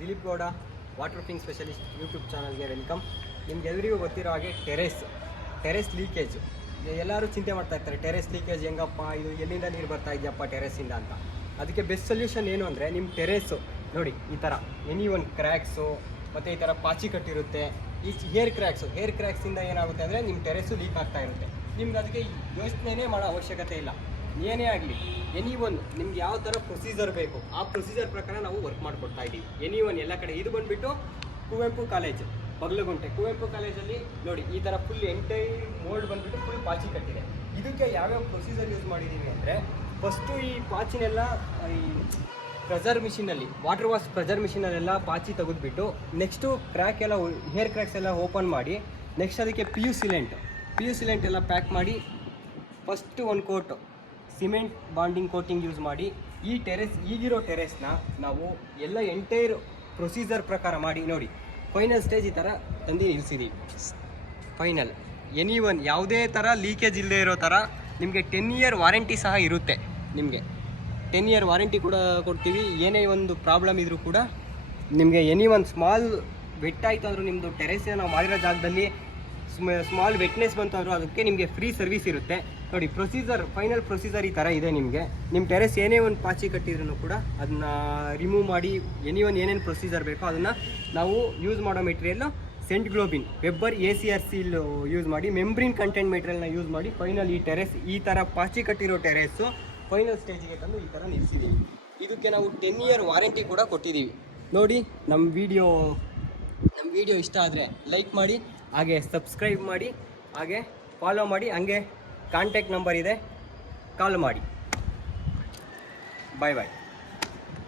Dilip Gowda waterproofing specialist YouTube ಚಾನಲ್ಗೆ welcome. ನಿಮ್ಗೆಲ್ಲರಿಗೂ ಗೊತ್ತಿರೋ ಹಾಗೆ ಟೆರೆಸ್ ಲೀಕೇಜ್ ಎಲ್ಲರೂ ಚಿಂತೆ ಮಾಡ್ತಾ ಇರ್ತಾರೆ. ಟೆರೆಸ್ ಲೀಕೇಜ್ ಹೆಂಗಪ್ಪ, ಇದು ಎಲ್ಲಿಂದ ನೀರು ಬರ್ತಾ ಇದೆಯಪ್ಪ ಟೆರೆಸ್ಸಿಂದ ಅಂತ. ಅದಕ್ಕೆ ಬೆಸ್ಟ್ ಸೊಲ್ಯೂಷನ್ ಏನು ಅಂದರೆ, ನಿಮ್ಮ ಟೆರೆಸ್ಸು ನೋಡಿ ಈ ಥರ ಎನಿ ಒಂದು ಕ್ರ್ಯಾಕ್ಸು ಮತ್ತು ಈ ಥರ ಪಾಚಿ ಕಟ್ಟಿರುತ್ತೆ. ಈ ಹೇರ್ ಕ್ರ್ಯಾಕ್ಸಿಂದ ಏನಾಗುತ್ತೆ ಅಂದರೆ ನಿಮ್ಮ ಟೆರೆಸ್ಸು ಲೀಕ್ ಆಗ್ತಾ ಇರುತ್ತೆ. ನಿಮ್ಗೆ ಅದಕ್ಕೆ ಯೋಚನೆ ಮಾಡೋ ಅವಶ್ಯಕತೆ ಇಲ್ಲ. ಏನೇ ಆಗಲಿ ಎನಿ ಒನ್ ನಿಮ್ಗೆ ಯಾವ ಥರ ಪ್ರೊಸೀಜರ್ ಬೇಕು ಆ ಪ್ರೊಸೀಜರ್ ಪ್ರಕಾರ ನಾವು ವರ್ಕ್ ಮಾಡಿಕೊಡ್ತಾ ಇದ್ದೀವಿ. ಎನಿ ಒನ್ ಎಲ್ಲ ಕಡೆ. ಇದು ಬಂದುಬಿಟ್ಟು ಕುವೆಂಪು ಕಾಲೇಜು ಬಗಲಗುಂಟೆ. ಕುವೆಂಪು ಕಾಲೇಜಲ್ಲಿ ನೋಡಿ ಈ ಥರ ಫುಲ್ ಎಂಟೈರ್ ಮೋಲ್ಡ್ ಬಂದುಬಿಟ್ಟು ಫುಲ್ ಪಾಚಿ ಕಟ್ಟಿದೆ. ಇದಕ್ಕೆ ಯಾವ್ಯಾವ ಪ್ರೊಸೀಜರ್ ಯೂಸ್ ಮಾಡಿದ್ದೀವಿ ಅಂದರೆ, ಫಸ್ಟು ಈ ಪಾಚಿನೆಲ್ಲ ಈ ಪ್ರೆಷರ್ ಮಿಷಿನಲ್ಲಿ ವಾಟರ್ ವಾಶ್ ಪ್ರೆಷರ್ ಮಿಷಿನಲ್ಲೆಲ್ಲ ಪಾಚಿ ತೆಗೆದುಬಿಟ್ಟು, ನೆಕ್ಸ್ಟು ಕ್ರ್ಯಾಕ್ ಎಲ್ಲ ಹೇರ್ ಕ್ರ್ಯಾಕ್ಸ್ ಎಲ್ಲ ಓಪನ್ ಮಾಡಿ, ನೆಕ್ಸ್ಟ್ ಅದಕ್ಕೆ ಪಿ ಯು ಸಿಲೆಂಟ್ ಎಲ್ಲ ಪ್ಯಾಕ್ ಮಾಡಿ, ಫಸ್ಟ್ ಒಂದು coat cement bonding coating use ಮಾಡಿ ಈಗಿರೋ ಟೆರೆಸ್ನ ನಾವು ಎಲ್ಲ ಎಂಟೈರ್ ಪ್ರೊಸೀಜರ್ ಪ್ರಕಾರ ಮಾಡಿ ನೋಡಿ ಫೈನಲ್ ಸ್ಟೇಜ್ ಈ ಥರ ತಂದು ನಿಲ್ಲಿಸಿದ್ದೀವಿ. ಫೈನಲ್ ಎನಿ ಒನ್ ಯಾವುದೇ ಥರ ಲೀಕೇಜ್ ಇಲ್ಲದೆ ಇರೋ ಥರ ನಿಮಗೆ 10 ಇಯರ್ ವಾರಂಟಿ ಸಹ ಇರುತ್ತೆ. ನಿಮಗೆ 10 ಇಯರ್ ವಾರಂಟಿ ಕೂಡ ಕೊಡ್ತೀವಿ. ಏನೇ ಒಂದು ಪ್ರಾಬ್ಲಮ್ ಇದ್ದರೂ ಕೂಡ ನಿಮಗೆ ಎನಿ ಒಂದು ಸ್ಮಾಲ್ ವೆಟ್ ಆಯಿತು ಅಂದರೂ, ನಿಮ್ಮದು ಟೆರೆಸ್ನ ನಾವು ಮಾಡಿರೋ ಜಾಗದಲ್ಲಿ ಸ್ಮಾಲ್ ವೆಟ್ನೆಸ್ ಬಂತು ಅಂದರೂ ಅದಕ್ಕೆ ನಿಮಗೆ ಫ್ರೀ ಸರ್ವಿಸ್ ಇರುತ್ತೆ. ನೋಡಿ ಫೈನಲ್ ಪ್ರೊಸೀಜರ್ ಈ ಥರ ಇದೆ. ನಿಮ್ಮ ಟೆರೆಸ್ ಏನೇ ಒಂದು ಪಾಚಿ ಕಟ್ಟಿದ್ರೂ ಕೂಡ ಅದನ್ನ ರಿಮೂವ್ ಮಾಡಿ ಏನೇನು ಪ್ರೊಸೀಜರ್ ಬೇಕೋ ಅದನ್ನು ನಾವು ಯೂಸ್ ಮಾಡೋ material Saint Gobain Weber ACR seal use ಮಾಡಿ, ಮೆಂಬ್ರಿನ್ ಕಂಟೆಂಟ್ ಮೆಟೀರಿಯಲ್ನ ಯೂಸ್ ಮಾಡಿ ಫೈನಲ್ ಈ ಥರ ಪಾಚಿ ಕಟ್ಟಿರೋ ಟೆರೆಸ್ಸು ಫೈನಲ್ ಸ್ಟೇಜಿಗೆ ತಂದು ಈ ಥರ ನಿಲ್ಲಿಸಿದ್ದೀವಿ. ಇದಕ್ಕೆ ನಾವು 10 ಇಯರ್ ವಾರಂಟಿ ಕೂಡ ಕೊಟ್ಟಿದ್ದೀವಿ. ನೋಡಿ ನಮ್ಮ ವಿಡಿಯೋ ಇಷ್ಟ ಆದರೆ ಲೈಕ್ ಮಾಡಿ, ಹಾಗೆ ಸಬ್ಸ್ಕ್ರೈಬ್ ಮಾಡಿ, ಹಾಗೆ ಫಾಲೋ ಮಾಡಿ, ಹಂಗೆ ಕಾಂಟ್ಯಾಕ್ಟ್ ನಂಬರ್ ಇದೆ, ಕಾಲ್ ಮಾಡಿ. ಬಾಯ್.